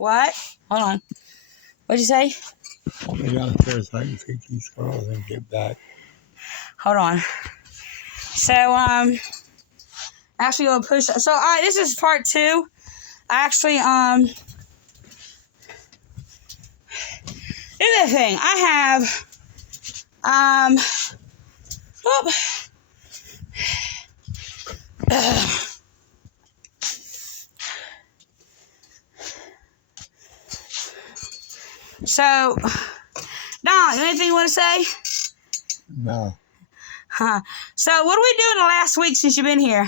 What? Hold on. What'd you say? I'll be downstairs so I can take these girls and get back. Hold on. So, actually gonna push. So, all right, this is part 2. Actually, here's the thing. I have, whoop. So, Don, anything you want to say? No. Huh. So, what are we doing the last week since you've been here?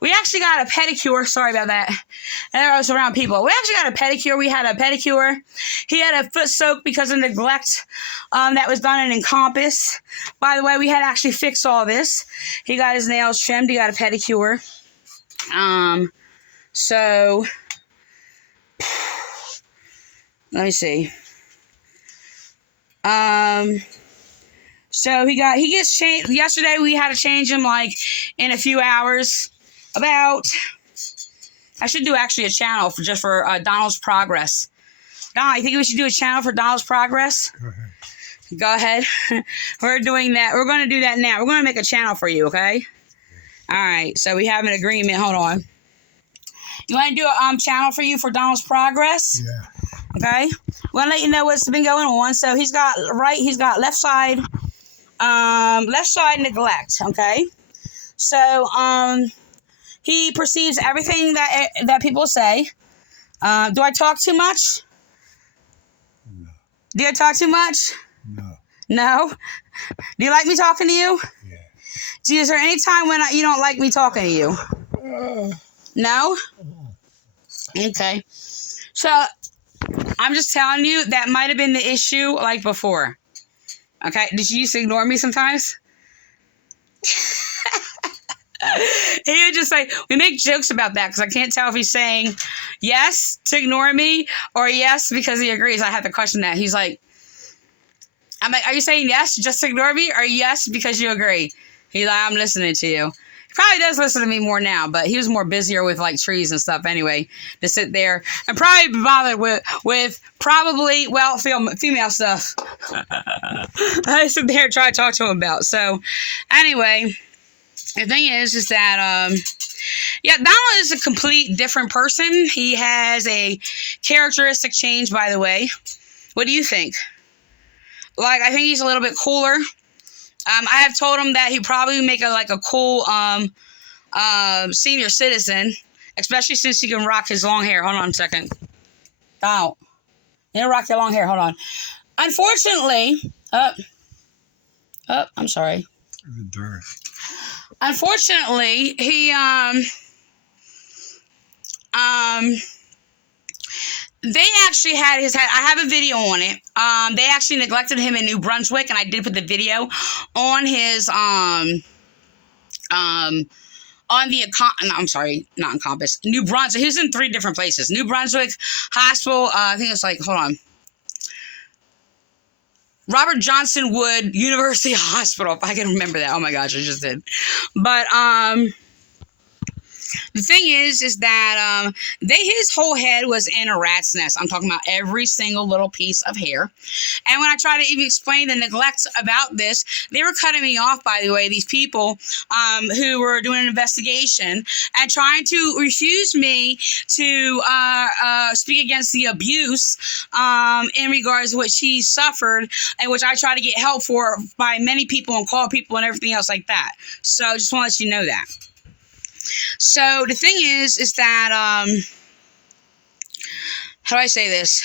We actually got a pedicure. Sorry about that. And I was around people. We actually got a pedicure. We had a pedicure. He had a foot soak because of neglect that was done in Encompass. By the way, we had to actually fix all this. He got his nails trimmed. He got a pedicure. So, let me see. So he gets changed. Yesterday we had to change him like in a few hours. I should do actually a channel for Donald's progress. Don, you think we should do a channel for Donald's progress? Go ahead. We're doing that. We're going to do that now. We're going to make a channel for you, okay? All right. So we have an agreement. Hold on. You want to do a channel for you for Donald's progress? Yeah. Okay. I'm going to let you know what's been going on. So he's got left side neglect. Okay. So he perceives everything that people say. Do I talk too much? No. Do I talk too much? No. No? Do you like me talking to you? Yeah. Is there any time when you don't like me talking to you? No? Okay. So, I'm just telling you, that might have been the issue like before. Okay? Did you used to ignore me sometimes? He would just say, we make jokes about that because I can't tell if he's saying yes to ignore me or yes because he agrees. I have to question that. He's like, I'm like, are you saying yes just to ignore me or yes because you agree? He's like, I'm listening to you. He probably does listen to me more now, but he was more busier with like trees and stuff anyway to sit there and probably be bothered with probably, well, female stuff. I sit there and try to talk to him about. So anyway, the thing is that, yeah, Donald is a complete different person. He has a characteristic change, by the way. What do you think? Like, I think he's a little bit cooler. I have told him that he'd probably make a cool senior citizen, especially since he can rock his long hair. Hold on a second. Donald, you know, rock your long hair. Hold on. Unfortunately, I'm sorry. The dirt. Unfortunately, he they actually had his head. I have a video on it. They actually neglected him in New Brunswick, and I did put the video on his on the I'm sorry, not Encompass. New Brunswick. He was in 3 different places. New Brunswick Hospital. I think it's like, hold on. Robert Johnson Wood University Hospital, if I can remember that. Oh my gosh, I just did. But the thing is that his whole head was in a rat's nest. I'm talking about every single little piece of hair. And when I try to even explain the neglect about this, they were cutting me off, by the way, these people who were doing an investigation and trying to refuse me to speak against the abuse in regards to what she suffered, and which I try to get help for by many people and call people and everything else like that. So I just want to let you know that. So the thing is that, how do I say this?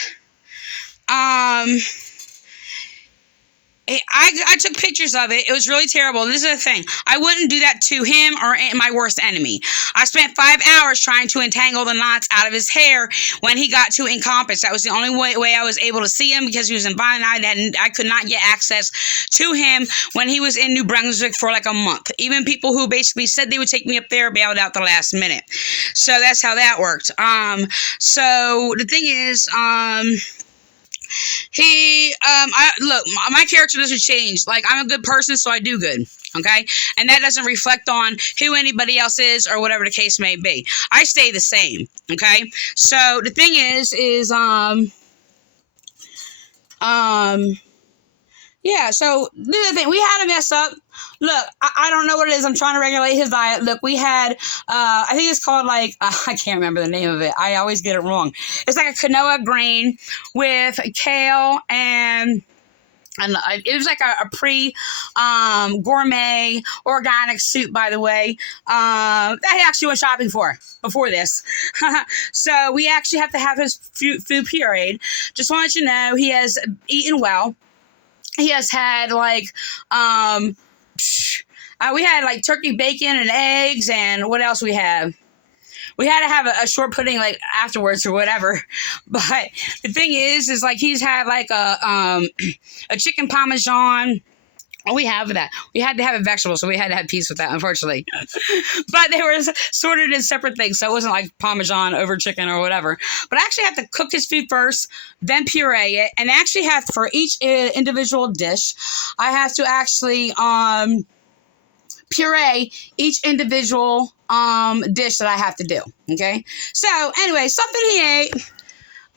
I took pictures of it. It was really terrible. This is the thing. I wouldn't do that to him or my worst enemy. I spent 5 hours trying to entangle the knots out of his hair when he got to Encompass. That was the only way I was able to see him because he was in Vineland, and I could not get access to him when he was in New Brunswick for like a month. Even people who basically said they would take me up there bailed out the last minute. So that's how that worked. So the thing is, look, my character doesn't change. Like, I'm a good person, so I do good. Okay? And that doesn't reflect on who anybody else is or whatever the case may be. I stay the same. Okay? So the thing is yeah, so the thing, we had a mess up. Look, I don't know what it is. I'm trying to regulate his diet. Look, we had, I think it's called like, I can't remember the name of it. I always get it wrong. It's like a quinoa grain with kale and it was like a gourmet organic soup, by the way, that I actually went shopping for before this. So we actually have to have his food pureed. Just want to let you know, he has eaten well. He has had like, we had like turkey bacon and eggs, and what else we have? We had to have a short pudding like afterwards or whatever. But the thing is like he's had like a chicken parmesan. Oh, we have that. We had to have a vegetable, so we had to have peace with that, unfortunately. But they were sorted in separate things, so it wasn't like Parmesan over chicken or whatever. But I actually have to cook his food first, then puree it, and actually have for each individual dish, I have to actually puree each individual dish that I have to do. Okay? So anyway, something he ate.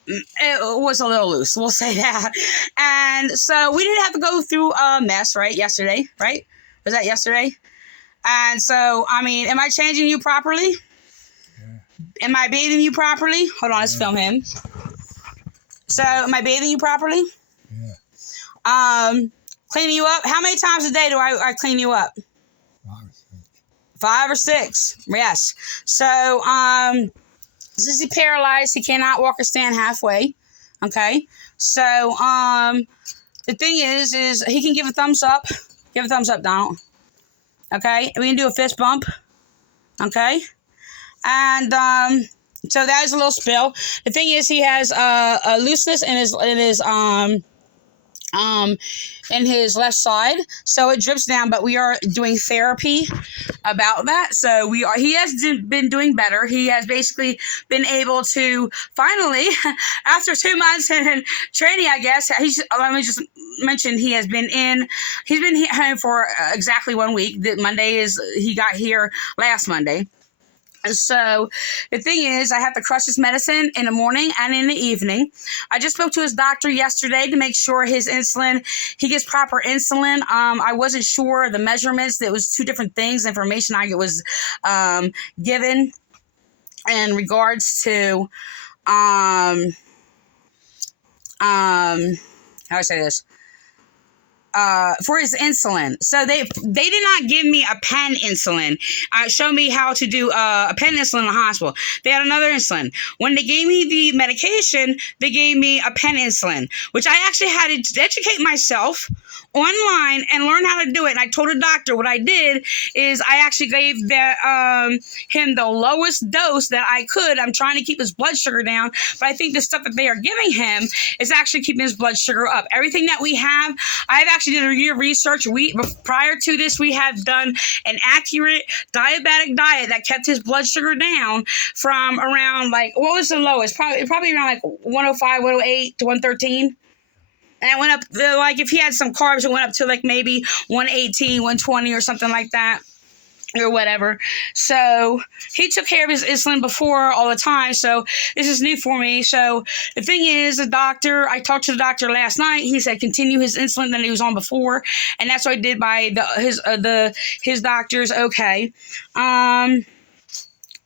It was a little loose, we'll say that. And so we didn't have to go through a mess, right? Yesterday, right? Was that yesterday? And so, I mean, am I changing you properly? Yeah. Am I bathing you properly? Hold on, let's film him. So, am I bathing you properly? Yeah. Cleaning you up? How many times a day do I clean you up? 5 or 6. Yes. So, is he paralyzed? He cannot walk or stand halfway. Okay. So, the thing is he can give a thumbs up. Give a thumbs up, Donald. Okay. We can do a fist bump. Okay. And, so that is a little spill. The thing is he has, a looseness in his left side, so it drips down, but we are doing therapy about that. So he has been doing better. He has basically been able to finally, after 2 months in training, I guess, let me just mention, he's been home for exactly 1 week. He got here last Monday. So the thing is, I have to crush his medicine in the morning and in the evening. I just spoke to his doctor yesterday to make sure he gets proper insulin. I wasn't sure the measurements. There was 2 different things, information I was given in regards to, how do I say this? For his insulin. So they did not give me a pen insulin. Show me how to do a pen insulin in the hospital. They had another insulin. When they gave me the medication, they gave me a pen insulin, which I actually had to educate myself online and learn how to do it. And I told the doctor what I did is I actually gave him the lowest dose that I could. I'm trying to keep his blood sugar down, but I think the stuff that they are giving him is actually keeping his blood sugar up. Everything that we have, I've actually did a year of research. Prior to this, we have done an accurate diabetic diet that kept his blood sugar down from around, like, what was the lowest? Probably around like 105, 108 to 113. And it went up, like, if he had some carbs, it went up to like maybe 118, 120 or something like that, or whatever. So he took care of his insulin before all the time. So this is new for me. So the thing is, I talked to the doctor last night. He said continue his insulin that he was on before, and that's what I did by his doctor's okay.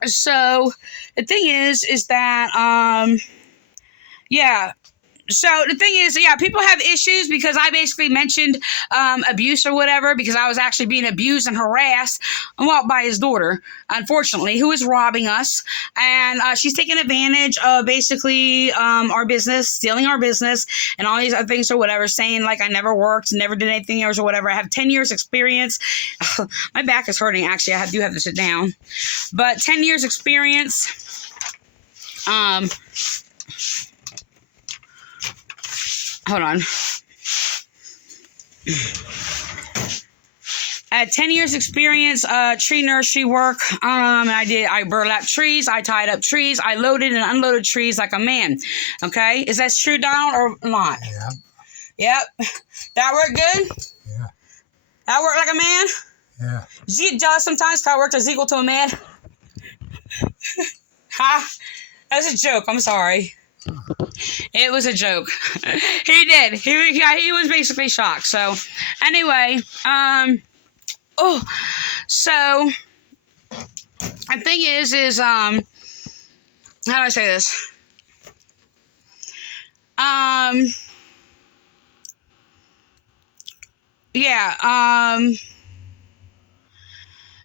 So the thing is that yeah. So the thing is, yeah, people have issues because I basically mentioned abuse or whatever, because I was actually being abused and harassed by his daughter, unfortunately, who is robbing us. And she's taking advantage of basically our business, stealing our business and all these other things or whatever, saying like I never worked, never did anything else or whatever. I have 10 years experience. My back is hurting, actually. I do have to sit down. But 10 years experience. Hold on. I had 10 years experience, tree nursery work. I burlapped trees. I tied up trees. I loaded and unloaded trees like a man. Okay. Is that true, Donald, or not? Yeah. Yep. That worked good? Yeah. That worked like a man? Yeah. Do you get jealous sometimes? 'Cause I worked as equal to a man. Huh? That was a joke. I'm sorry. It was a joke. He did. He was basically shocked. So, anyway, so the thing is, how do I say this? Yeah,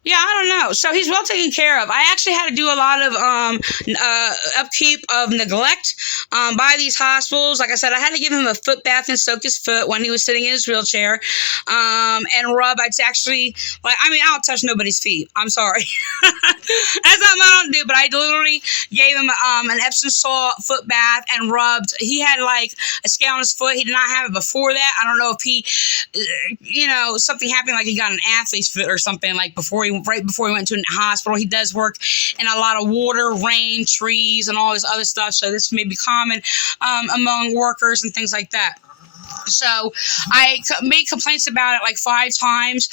yeah, I don't know. So he's well taken care of. I actually had to do a lot of upkeep of neglect by these hospitals. Like I said, I had to give him a foot bath and soak his foot when he was sitting in his wheelchair, and rub. I'd actually, I don't touch nobody's feet. I'm sorry. That's not what I don't do, but I literally gave him an Epsom salt foot bath and rubbed. He had like a scale on his foot. He did not have it before that. I don't know if he, something happened, like he got an athlete's foot or something, like right before he went to the hospital. He does work in a lot of water, rain, trees, and all this other stuff. So this may be common among workers and things like that. So I made complaints about it like 5 times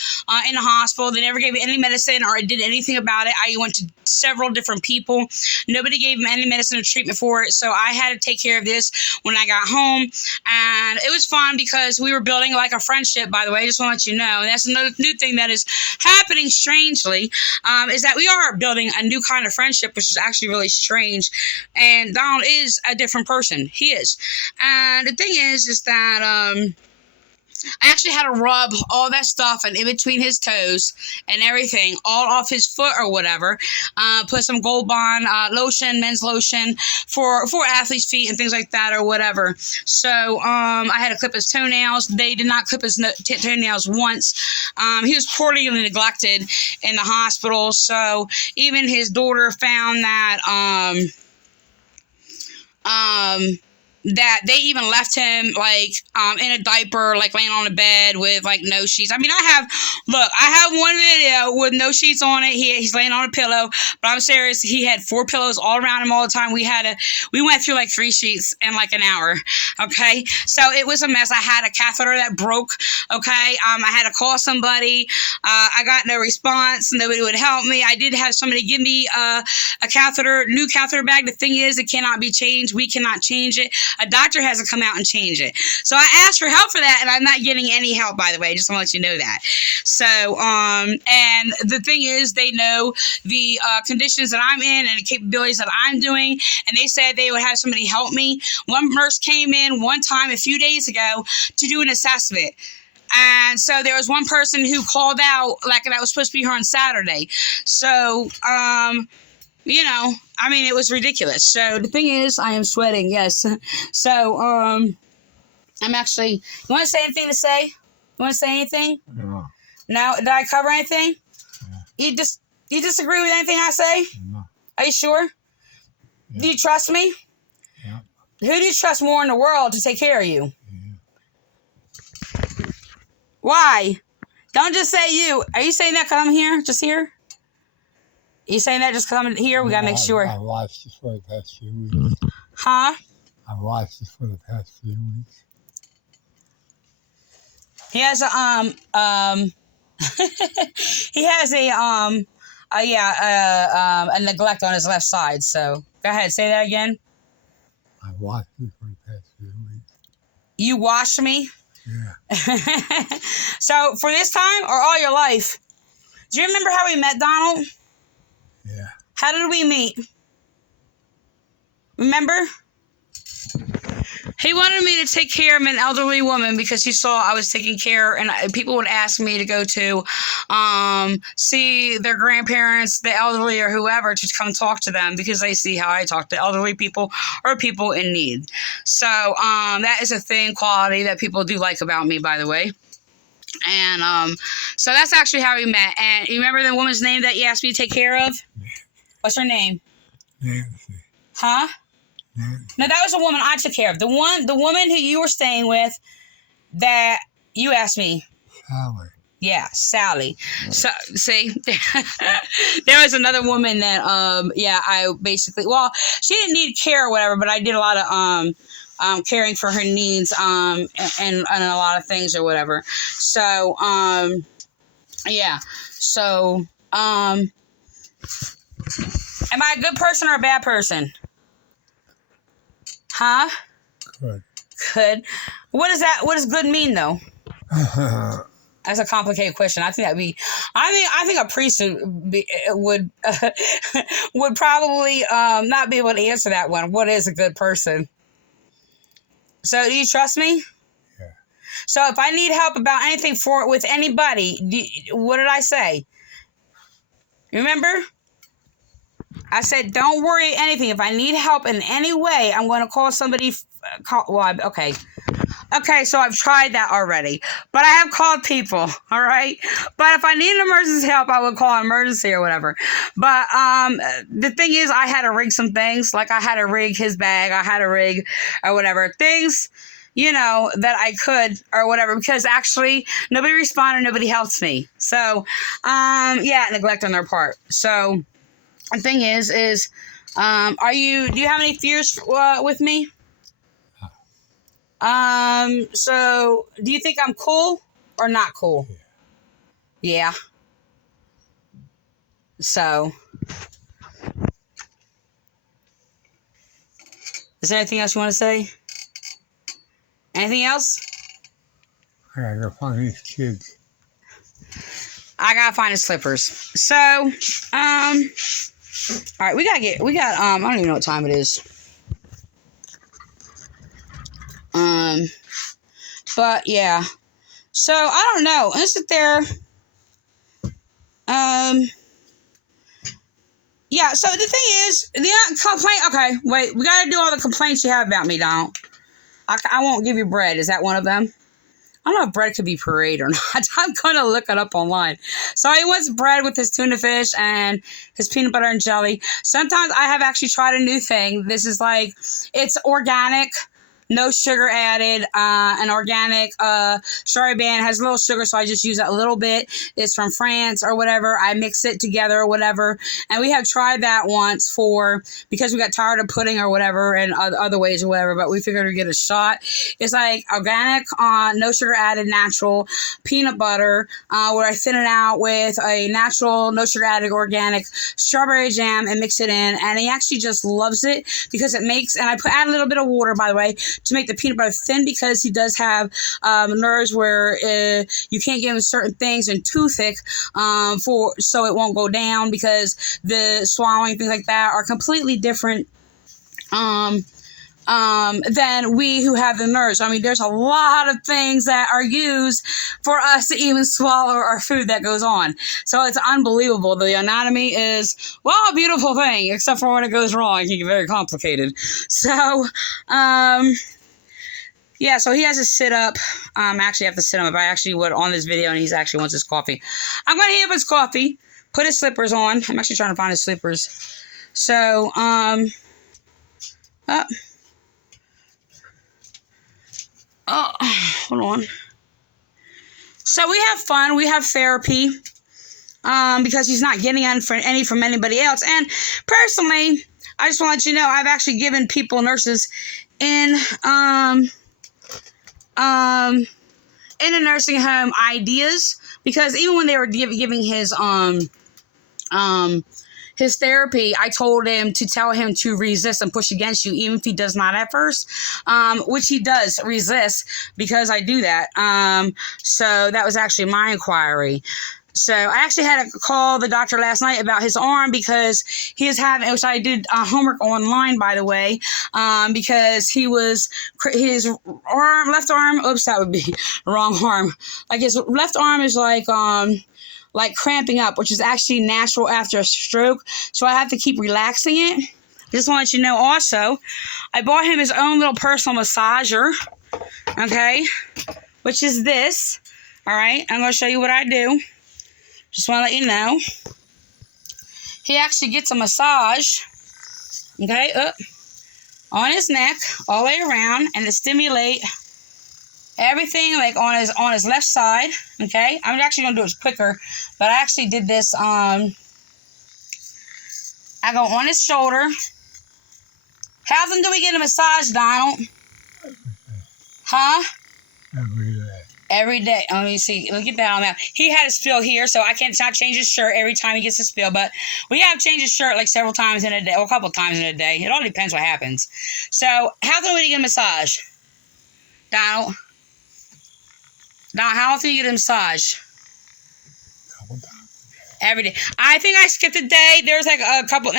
in the hospital. They never gave me any medicine or did anything about it. I went to several different people. Nobody gave him any medicine or treatment for it. So I had to take care of this when I got home. And it was fun because we were building like a friendship, by the way. I just want to let you know. And that's another new thing that is happening strangely, is that we are building a new kind of friendship, which is actually really strange. And Donald is a different person. He is. And the thing is that I actually had to rub all that stuff and in between his toes and everything all off his foot or whatever. Put some Gold Bond lotion, men's lotion for athletes' feet and things like that or whatever. So I had to clip his toenails. They did not clip his toenails once. He was poorly neglected in the hospital. So even his daughter found that they even left him in a diaper, like laying on a bed with like no sheets. I mean, I have one video with no sheets on it. He's laying on a pillow, but I'm serious. He had 4 pillows all around him all the time. We went through like 3 sheets in like an hour. Okay. So it was a mess. I had a catheter that broke. Okay. I had to call somebody. I got no response. Nobody would help me. I did have somebody give me a new catheter bag. The thing is, it cannot be changed. We cannot change it. A doctor has to come out and change it. So I asked for help for that, and I'm not getting any help, by the way. Just want to let you know that. So, and the thing is, they know the conditions that I'm in and the capabilities that I'm doing, and they said they would have somebody help me. One nurse came in one time a few days ago to do an assessment. And so there was one person who called out, like, that was supposed to be here on Saturday. So, it was ridiculous. So the thing is, I am sweating, yes. So, I'm actually, you want to say anything to say? You want to say anything? No. No? Did I cover anything? Yeah. You disagree with anything I say? No. Are you sure? Yeah. Do you trust me? Yeah. Who do you trust more in the world to take care of you? Yeah. Why? Don't just say you. Are you saying that because I'm here? Just here? You saying that just because I'm here? We got to make sure. I watched this for the past few weeks. Huh? I watched this for the past few weeks. He has a neglect on his left side. So go ahead, say that again. I watched it for the past few weeks. You wash me? Yeah. So for this time or all your life? Do you remember how we met, Donald? Yeah. How did we meet? Remember? He wanted me to take care of an elderly woman because he saw I was taking care, and people would ask me to go to see their grandparents, the elderly, or whoever, to come talk to them because they see how I talk to elderly people or people in need. So that is a quality that people do like about me, by the way. And so that's actually how we met. And you remember the woman's name that you asked me to take care of? What's her name? Nancy. Huh? Nancy. No, that was a woman I took care of. The woman who you were staying with that you asked me. Sally. Yeah, Sally. So, see, there was another woman that, I basically, she didn't need care or whatever, but I did a lot of caring for her needs and a lot of things or whatever. So, yeah. So, am I a good person or a bad person? Huh? Good. Good. What does good mean though? That's a complicated question. I think I think a priest would would probably not be able to answer that one. What is a good person? So, do you trust me? Yeah. So, if I need help about anything with anybody, what did I say? Remember? I said, don't worry anything. If I need help in any way, I'm going to call somebody. Okay. Okay, so I've tried that already. But I have called people, all right? But if I need emergency help, I would call an emergency or whatever. But the thing is, I had to rig some things. Like I had to rig his bag. I had to rig or whatever. Things, that I could or whatever. Because actually, nobody responded. Nobody helped me. So, neglect on their part. So, the thing is, do you have any fears with me? So do you think I'm cool or not cool? Yeah. So, is there anything else you want to say? Anything else? I gotta go find these kids. I gotta find his slippers. So, all right, I don't even know what time it is. But yeah. So, I don't know. Let's sit there. Yeah, so the thing is, the complaint, okay, wait, we gotta do all the complaints you have about me, Donald. I won't give you bread. Is that one of them? I don't know if bread could be pureed or not. I'm gonna look it up online. So he wants bread with his tuna fish and his peanut butter and jelly. Sometimes I have actually tried a new thing. This is like, it's organic. No sugar added, an organic strawberry band has a little sugar, so I just use it a little bit. It's from France or whatever. I mix it together or whatever. And we have tried that once because we got tired of pudding or whatever and other ways or whatever, but we figured we'd get a shot. It's like organic, no sugar added, natural peanut butter, where I thin it out with a natural, no sugar added, organic strawberry jam and mix it in. And he actually just loves it because it makes, and I add a little bit of water, by the way, to make the peanut butter thin because he does have nerves where you can't give him certain things and too thick so it won't go down because the swallowing, things like that are completely different than we who have the nerves. I mean, there's a lot of things that are used for us to even swallow our food that goes on. So it's unbelievable. The anatomy is, well, a beautiful thing, except for when it goes wrong. It can get very complicated. So, yeah, so he has to sit up. Actually, I have to sit him up. I actually would on this video, and he actually wants his coffee. I'm going to heat up his coffee, put his slippers on. I'm actually trying to find his slippers. So, hold on. So we have fun. We have therapy. Because he's not getting any from anybody else. And personally, I just want to let you know, I've actually given people, nurses, in a nursing home ideas, because even when they were giving his therapy, I told him to tell him to resist and push against you, even if he does not at first, which he does resist because I do that. So that was actually my inquiry. So I actually had to call the doctor last night about his arm because he is having, which I did homework online, by the way, because his left arm, oops, that would be wrong arm. Like his left arm is like cramping up, which is actually natural after a stroke. So I have to keep relaxing it. Just want to let you know also, I bought him his own little personal massager, okay, which is this. All right, I'm going to show you what I do. Just want to let you know. He actually gets a massage, okay, up on his neck, all the way around, and to stimulate everything like on his left side, okay? I'm actually going to do it quicker, but I actually did this, I go on his shoulder. How often do we get a massage, Donald? Huh? Every day. Every day. Let me see. Look at that on that. He had a spill here, so I can't not change his shirt every time he gets a spill. But we have changed his shirt like several times in a day, or a couple of times in a day. It all depends what happens. So, how often would he get a massage? Donald? Donald, how often do you get a massage? Couple times. Every day. I think I skipped a day. There was like a couple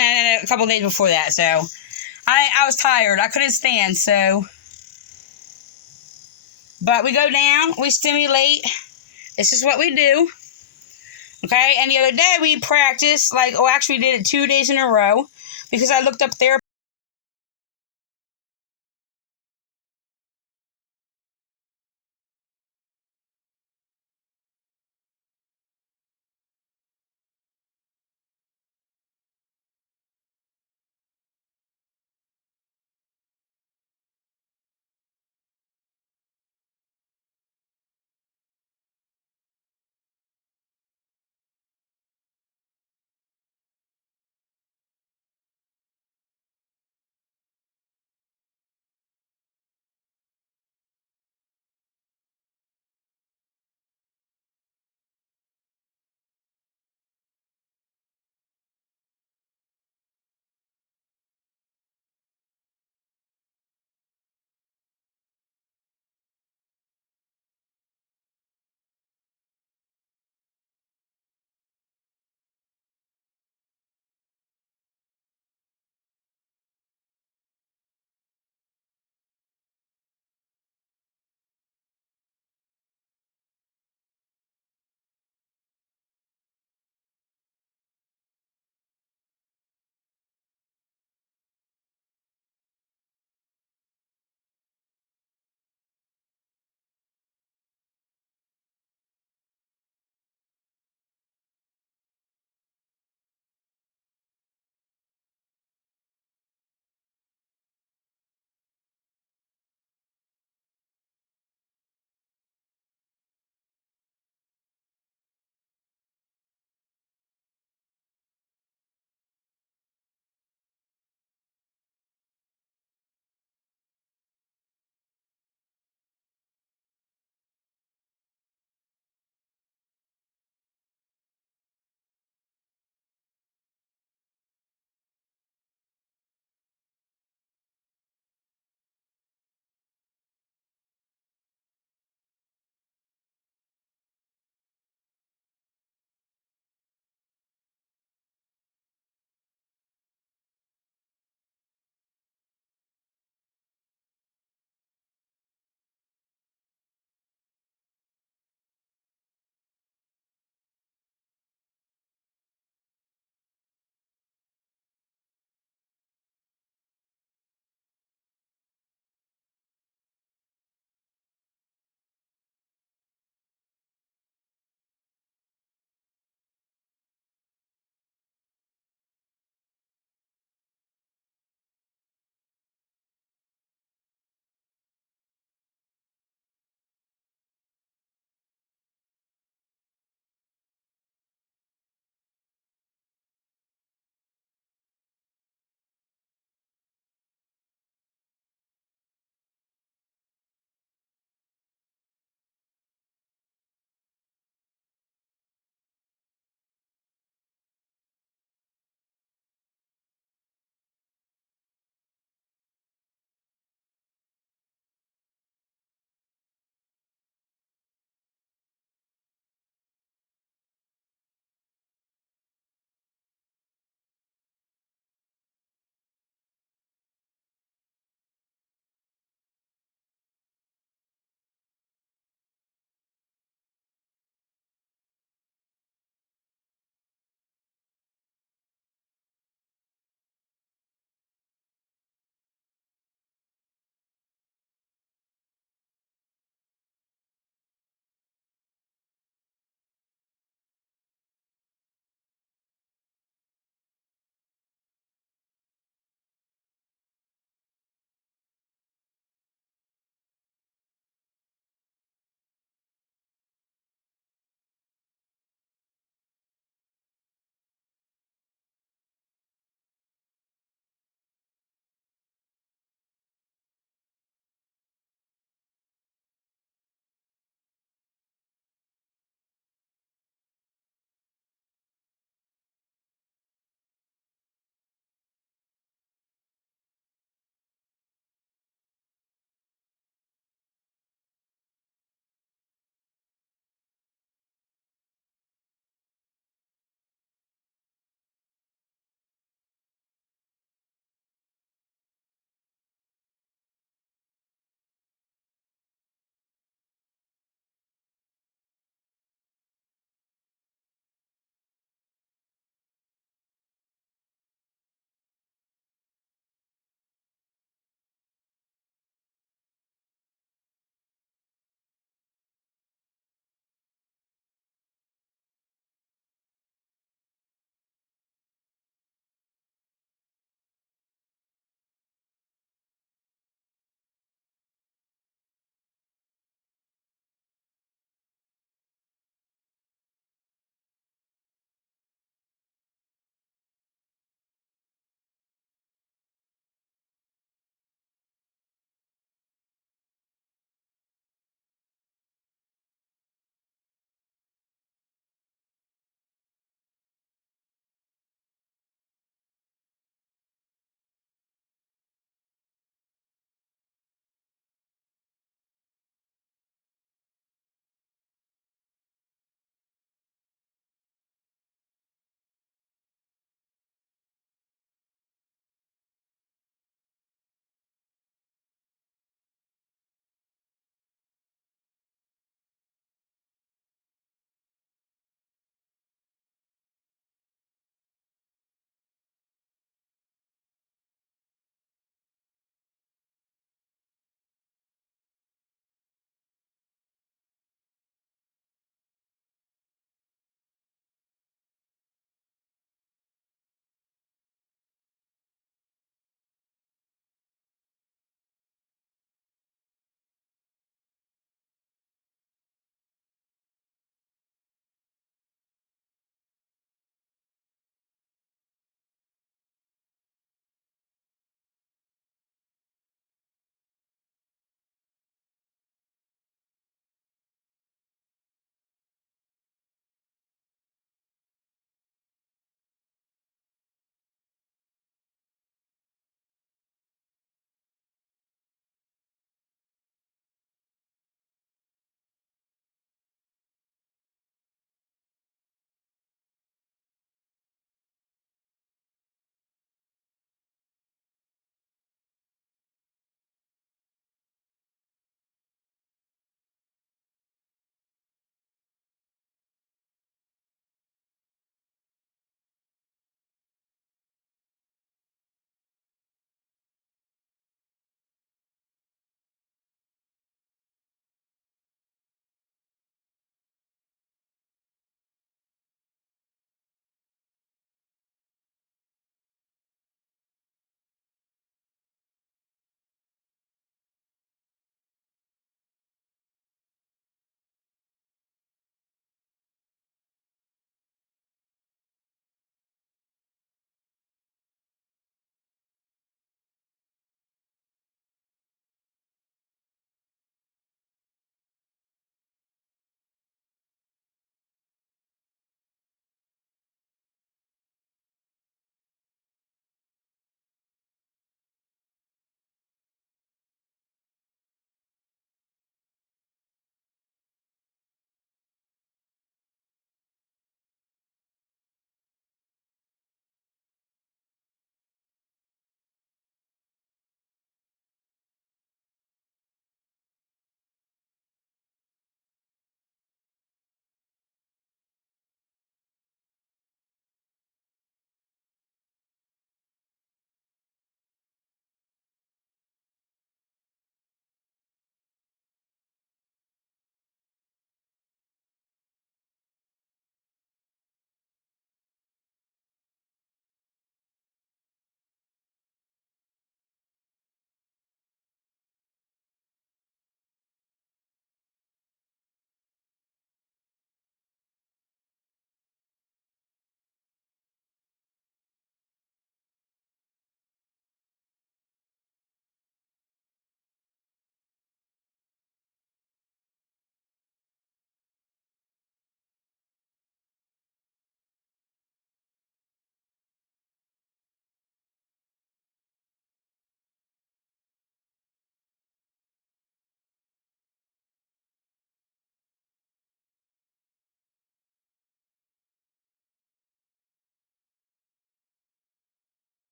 days before that, so I was tired. I couldn't stand, so. But we go down, we stimulate. This is what we do. Okay, and the other day we practiced, actually we did it 2 days in a row because I looked up